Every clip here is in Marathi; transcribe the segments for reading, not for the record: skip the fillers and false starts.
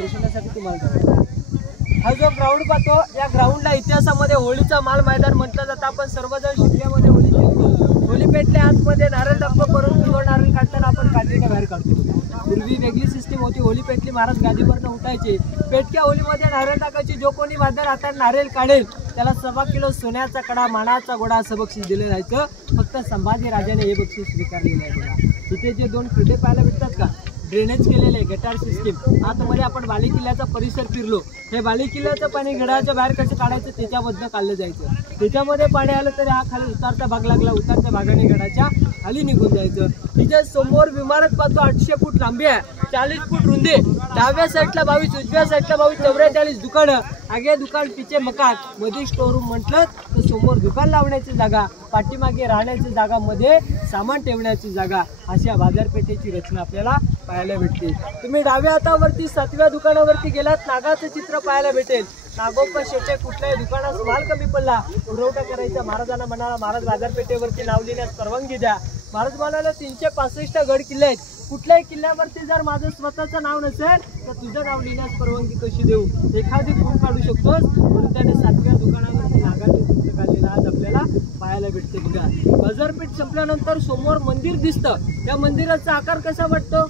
दर्शनासाठी तुम्हाला जायचं। हा जो ग्राउंड पाहतो, या ग्राउंडला इतिहासामध्ये होळीचा माल मैदान म्हटलं जातं। आपण सर्वजण शिमल्यामध्ये होळी खेळतो। होळी पेटल्या आतमध्ये नारळ डब्ब करून किंवा नारळ काढताना आपण काठीने बाहेर काढतो। पूर्वी वेगळी सिस्टीम होती। होळी पेटली, महाराज गादीवरनं उठायचे, पेटक्या होळीमध्ये नारळ टाकायची। जो कोणी बांधर आता नारळ काढेल त्याला 1.25 किलो सोन्याचा कडा, मानाचा गोडा असं बक्षीस दिलं जायचं। फक्त संभाजी राजाने हे बक्षीस स्वीकारलेलं आहे बघा। तिथे जे 2 खड्डे पाहायला भेटतात का, ड्रेनेज केलेले गटार सिस्टीम। आतमध्ये आपण बाली किल्ल्याचा परिसर फिरलो। हे बाली किल्ल्याचं पाणी गडाच्या बाहेर कसं काढायचं त्याच्याबद्दल काढलं जायचं। त्याच्यामध्ये पाणी आलं तरी हा खाली उतारचा भाग लागला, उतारच्या भागाने गडाच्या खाली निघून जायचं। तिच्या समोर इमारत पाहतो, 800 फूट लांबी आहे, 40 फूट रुंदी। डाव्या साईडला 22, उजव्या साईडला 22, 44 दुकानं। आगे दुकान, पिचे मकान, मध्ये स्टोर रूम म्हटलं तर समोर दुकान लावण्याची जागा, पाठीमागे राहण्याची जागा, मध्ये सामान ठेवण्याची जागा, अशा बाजारपेठेची रचना आपल्याला पाहायला भेटते। तुम्ही डाव्या हातावरती 7व्या दुकानावरती गेलात, नागाचं चित्र पाहायला भेटेल। नागोबा शेटे कुठल्याही दुकानास माल कमी पडला, पुरवठा करायचा। महाराजांना म्हणाला, महाराज बाजारपेठेवरती नाव लिहिण्यास परवानगी द्या। महाराज म्हणाले 365 गड किल्ले आहेत, कुठल्याही किल्ल्यावरती जर माझं स्वतःचं नाव नसेल तर तुझं नाव लिहिण्यास परवानगी कशी देऊ, एखादी खूण काढू शकतोस। म्हणून त्याने 7व्या दुकानावरती नागाचं चित्र काढलेलं आज आपल्याला पाहायला भेटते बघा। बाजारपेठ संपल्यानंतर समोर मंदिर दिसतं। त्या मंदिराचा आकार कसा वाटतो,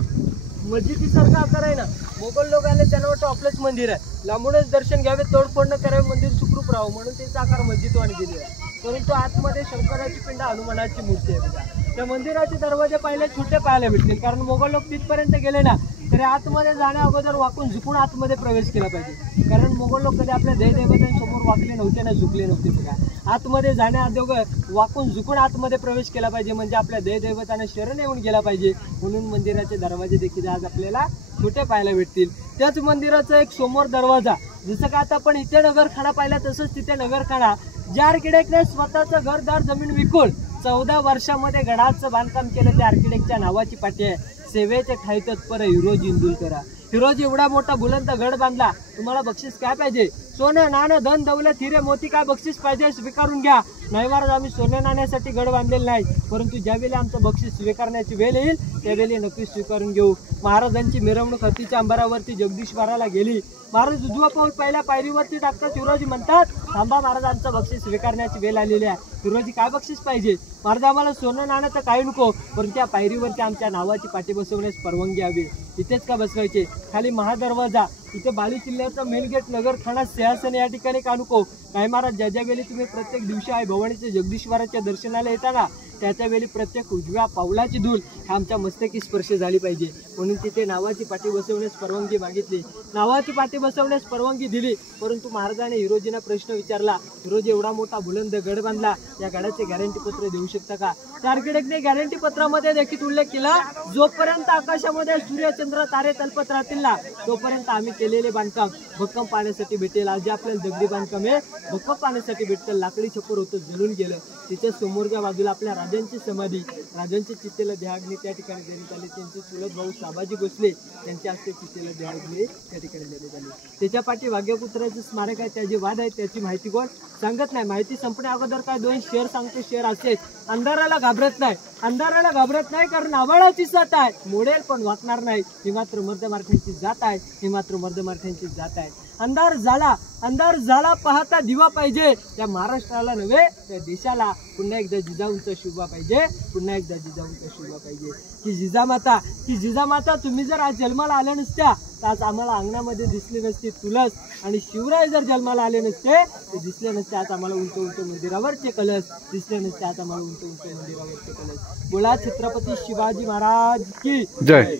मस्जिदीसारखा आकार आहे ना। मोगल लोक आले त्यांना वाटतं आपलंच मंदिर आहे, लांबूनच दर्शन घ्यावे, तोडफोड न करावे, मंदिर सुखरूप राहावं म्हणून त्याचा आकार मस्जिदवाणी दिलेला आहे। परंतु आतमध्ये शंकराची पिंड, हनुमानाची मूर्ती आहे बघा। त्या मंदिराचे दरवाजे पाहिले छोटे पाहायला भेटतील, कारण मोगल लोक तिथपर्यंत गेले ना तरी आतमध्ये जाण्या अगोदर वाकून झुकून आतमध्ये प्रवेश केला पाहिजे। कारण मोगल लोक कधी आपल्या देवदेवतांसमोर वाकले नव्हते ना, झुकले नव्हते बघा। आतमध्ये जाण्या अगोदर वाकून झुकून आतमध्ये प्रवेश केला पाहिजे, म्हणजे आपल्या देवदेवतांना शरण येऊन गेला पाहिजे। म्हणून मंदिराचे दरवाजे देखील आज आपल्याला छोटे पाहायला भेटतील। त्याच मंदिराचा एक समोर दरवाजा, जसं का आता आपण इथे नगरखाना पाहिला तसंच तिथे नगरखाना। ज्या आर्किटेक्टने स्वतःचं घरदार जमीन विकून 14 वर्षामध्ये गडाचं बांधकाम केलं, त्या आर्किटेक्टच्या नावाची पाठी आहे, सेवेचे ठाई तत्पर हिरोजी इंदुलकर। हिरोजी एवढा मोठा बुलंद गड बांधला, तुम्हाला बक्षीस काय पाहिजे, सोनं नाणं धन दौलत हिरे मोती, काय बक्षीस पाहिजे स्वीकारून घ्या। नाही महाराज, आम्ही सोन्या नाण्यासाठी गड बांधलेला नाही, परंतु ज्यावेळी आमचं बक्षीस स्वीकारण्याची वेळ येईल त्यावेळी नक्कीच स्वीकारून घेऊ। महाराजांची मिरवणूक हत्तीच्या अंबारावरती जगदीश्वराला गेली। महाराज उजवा पाऊल पहिल्या पायरीवरती टाकतात, हिरोजी म्हणतात थांबा, महाराजांचं बक्षीस स्वीकारण्याची वेळ आलेली आहे। हिरोजी काय बक्षीस पाहिजे, महाराज आम्हाला सोनं नाणं तर काही नको, पण त्या पायरीवरती आमच्या नावाची पाठी बसवण्यास परवानगी हवी। इथेच का बसवायचे, खाली महादरवाजा, इथे बाली किल्ल्याचा मेन गेट, नगरखाना, सिंहासन या ठिकाणी का नको। काय महाराज, ज्या ज्यावेळी तुम्ही प्रत्येक दिवशी आई भवानीच्या जगदीश्वराच्या दर्शनाला येताना त्यावेळी प्रत्येक उजव्या पावलाची धूल आमच्या मस्तकी स्पर्श झाली पाहिजे, म्हणून तिथे नावाची पाठी बसवण्यास परवानगी मागितली। नावाची पाठी बसवण्यास परवानगी दिली, परंतु महाराजाने हिरोजींना प्रश्न विचारला, हिरोजी एवढा मोठा बुलंद गड बांधला, या गडाचे गॅरंटी पत्र देऊ शकता का। त्या आर्किटेक्टने गॅरंटी पत्रामध्ये देखील उल्लेख केला, जोपर्यंत आकाशामध्ये सूर्य चंद्र तारे तलपत राहतील ना तोपर्यंत आम्ही केलेले बांधकाम भक्कम पाण्यासाठी भेटेल। आज जे आपल्याला दगडी बांधकाम आहे भक्कम पाण्यासाठी भेटतं, लाकडी छप्पर होतं जळून गेलं। तिच्या समोरच्या बाजूला आपल्या राजांची समाधी, राजांच्या चितेला देहाग्नी त्या ठिकाणी देण्यात आली। त्यांचे चुलत भाऊ साबाजी भोसले त्यांच्या हस्ते चितेला देहाग्नी त्या ठिकाणी देण्यात आली। त्याच्या पाठी वाघ्यापुत्राचं स्मारक आहे, त्याचे वाद आहेत, त्याची माहिती कोण सांगत नाही। माहिती संपण्या अगोदर काय 2 शेर सांगतो, शेर असेच, अंधाराला घाबरत नाही, अंधाराला घाबरत नाही कारण नावाळाची जात आहे, मोडेल पण वाकणार नाही, ही मात्र मर्दमार्थ्यांची जात आहे, ही मात्र मर्दमार्थ्यांची जात आहे। अंधार झाला पाहता दिवा पाहिजे, त्या महाराष्ट्राला नव्हे त्या देशाला पुन्हा एकदा जिजाऊंचा शुभा पाहिजे, पुन्हा एकदा जिजाऊंचा शुभा पाहिजे। की जिजामाता तुम्ही जर आज जन्माला आल्या नसत्या तर आज आम्हाला अंगणामध्ये दिसली नसती तुलस, आणि शिवराय जर जन्माला आले नसते ते दिसले नसते आज आम्हाला उंच मंदिरावरचे कलश, दिसले नसते आज आम्हाला उंच मंदिरावरचे कलश। बोला छत्रपती शिवाजी महाराज की जय।